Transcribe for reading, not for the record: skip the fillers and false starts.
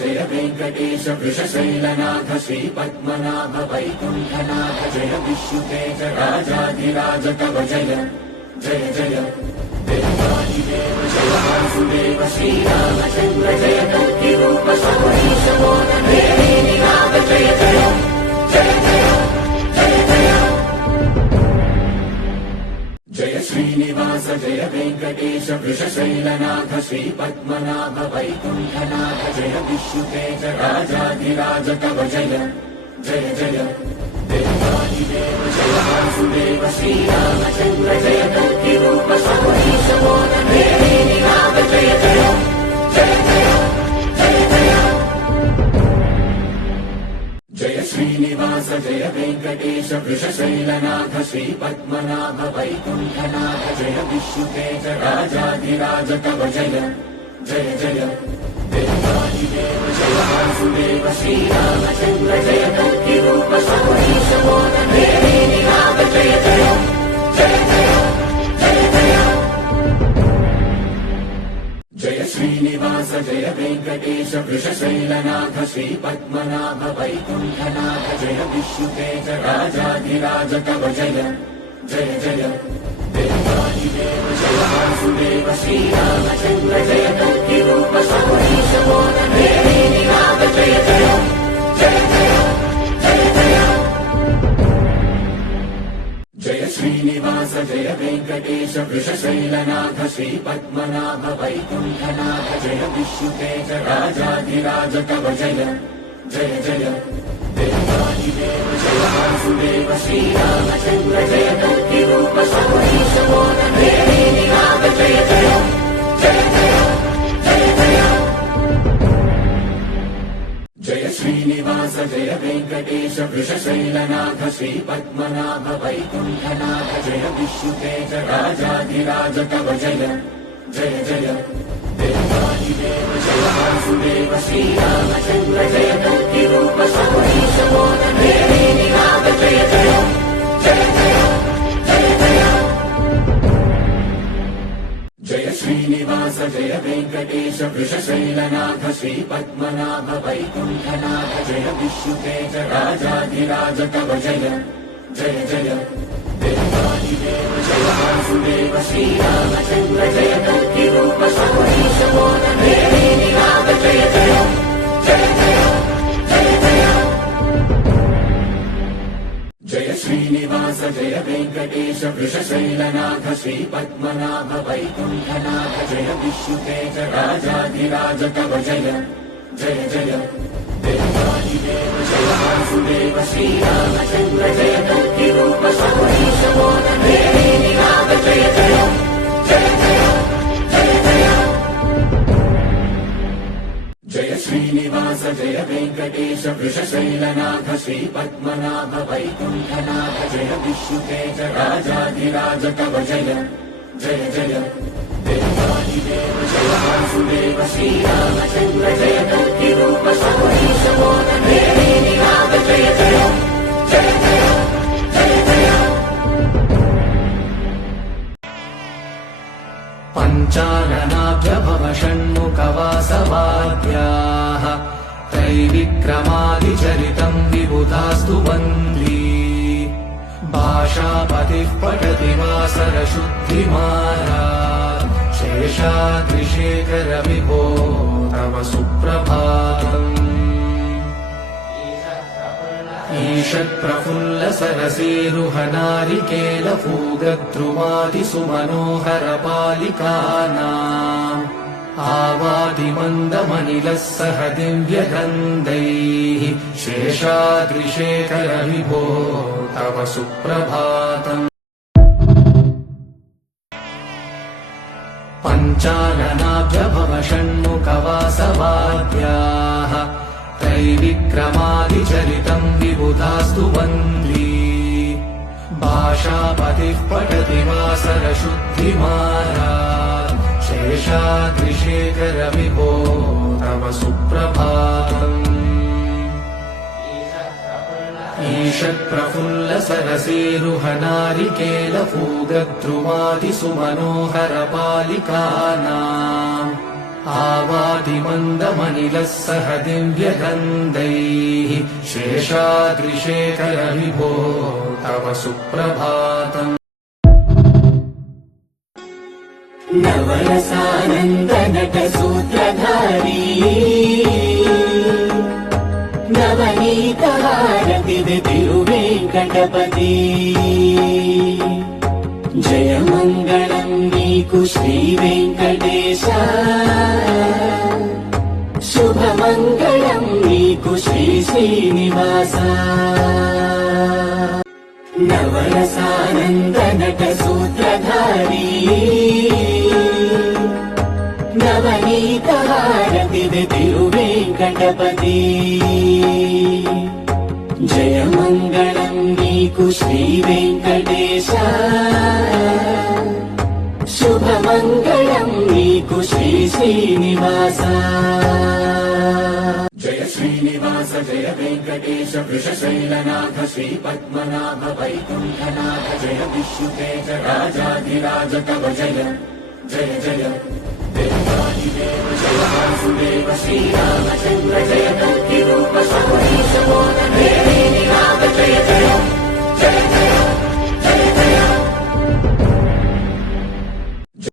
जय वेङ्कटेश वृषशैलनाथ श्रीपद्मनाभ वैकुण्ठनाथ जय विश्वतेज राजाधिराज कव जय जय जय देवादिदेव जय वासुदेव श्रीरामचन्द्र जय कल्किरूप शबरीश मोदन देवीनिनाद जय जय जय जय जय जय जय श्रीनिवास जय वेङ्कटेश वृषशैलनाथ श्रीपद्मनाभ वैकुण्ठनाथ जय विश्वतेज राजाधिराज कव जय जय जय देवादिदेव जय वासुदेव श्रीरामचन्द्र जय कल्किरूप शबरीश मोदन देवीनिनाद जय जय जय जय जय जय जय श्रीनिवास जय वेङ्कटेश वृषशैलनाथ श्रीपद्मनाभ वैकुण्ठनाथ जय विश्वतेज राजाधिराज कव जय जय जय देवादिदेव जय वासुदेव श्रीरामचन्द्र जय कल्किरूप शबरीश मोदन देवीनिनाद जय जय जय जय जय जय जय श्रीनिवास जय वेङ्कटेश वृषशैलनाथ श्रीपद्मनाभ वैकुण्ठनाथ जय विश्वतेज राजाधिराज कव जय जय जय देवादिदेव जय वासुदेव श्रीरामचन्द्र जय कल्किरूप शबरीश मोदन देवीनिनाद जय जय जय जय जय जय जय श्रीनिवास जय वेङ्कटेश वृषशैलनाथ श्रीपद्मनाभ वैकुण्ठनाथ जय विश्वतेज राजाधिराज कव जय जय जय देवादिदेव जय वासुदेव श्रीरामचन्द्र जय कल्किरूप शबरीश मोदन देवीनिनाद जय जय जय जय जय जय जय श्रीनिवास जय वेङ्कटेश वृषशैलनाथ श्रीपद्मनाभ वैकुण्ठनाथ जय विश्वतेज राजाधिराज कव जय जय जय देवादिदेव जय वासुदेव श्रीरामचन्द्र जय कल्किरूप शबरीश मोदन देवीनिनाद जय जय जय जय जय जय जय श्रीनिवास जय वेङ्कटेश वृषशैलनाथ श्रीपद्मनाभ वैकुण्ठनाथ जय विश्वतेज राजाधिराज कव जय जय जय देवादिदेव जय वासुदेव श्रीरामचन्द्र जय कल्किरूप शबरीश मोदन देवीनिनाद जय जय जय जय जय जय जय श्रीनिवास जय वेङ्कटेश वृषशैलनाथ श्रीपद्मनाभ वैकुण्ठनाथ जय विश्वतेज राजाधिराज कव जय जय जय देवादिदेव जय वासुदेव श्रीरामचन्द्र जय कल्किरूप शबरीश मोदन देवीनिनाद जय जय जय जय जय जय जय श्रीनिवास जय वेङ्कटेश वृषशैलनाथ श्रीपद्मनाभ वैकुण्ठनाथ जय विश्वतेज राजाधिराज कव जय जय जय देवादिदेव जय वासुदेव श्रीरामचन्द्र जय कल्किरूप शबरीश मोदन देवीनिनाद जय जय जय जय जय जय पञ्चाननाभ्यभव षण्मुखवासवाद्याः त्रैविक्रमादिचरितम् विबुधास्तु वन्दी भाषापतिः पठति वासरशुद्धिमानात् शेषाद्रिशेखर विभो तव सुप्रभातम् ईषत्प्रफुल्लसरसीरुहनारिकेलफूगद्रुमादिसुमनोहरपालिकानाम् आवादिमन्दमनिलः सह दिव्यगन्धैः शेषाद्रिशेखर विभो तव सुप्रभातम् पञ्चाननाभ्यभव षण्मुखवासवाद्याः त्रैविक्रमादिचरितम् विबुधास्तु वन्दी भाषापतिः पठति वासरशुद्धिमानात् शेषाद्रिशेखर विभो तव सुप्रभातम् ईषत्प्रफुल्लसरसीरुहनारिकेलफूगद्रुमादिसुमनोहरपालिकानाम् आवादिमन्दमनिलः सह दिव्यगन्धैः शेषाद्रिशेखरविभो तव सुप्रभातम् नवरसानन्द नट सूत्रधारी नवनीतहारति तिरुवेङ्कटपति जय मङ्गलम् नीकु श्रीवेङ्कटेश शुभमङ्गलम् नीकु श्री श्रीनिवास नवरसानन्द नट सूत्रधारी नवनीतहारति तिरुवेङ्कटपति जय मङ्गलम् नीकु श्रीवेङ्कटेश शुभमङ्गलम् नीकु श्री श्रीनिवास जय श्रीनिवास जय वेङ्कटेश वृषशैलनाथ श्रीपद्मनाभ वैकुण्ठनाथ जय विष्णुतेज राजाधिराज तव जय जय जय देवादिदेव जय वासुदेव श्रीरामचन्द्र जय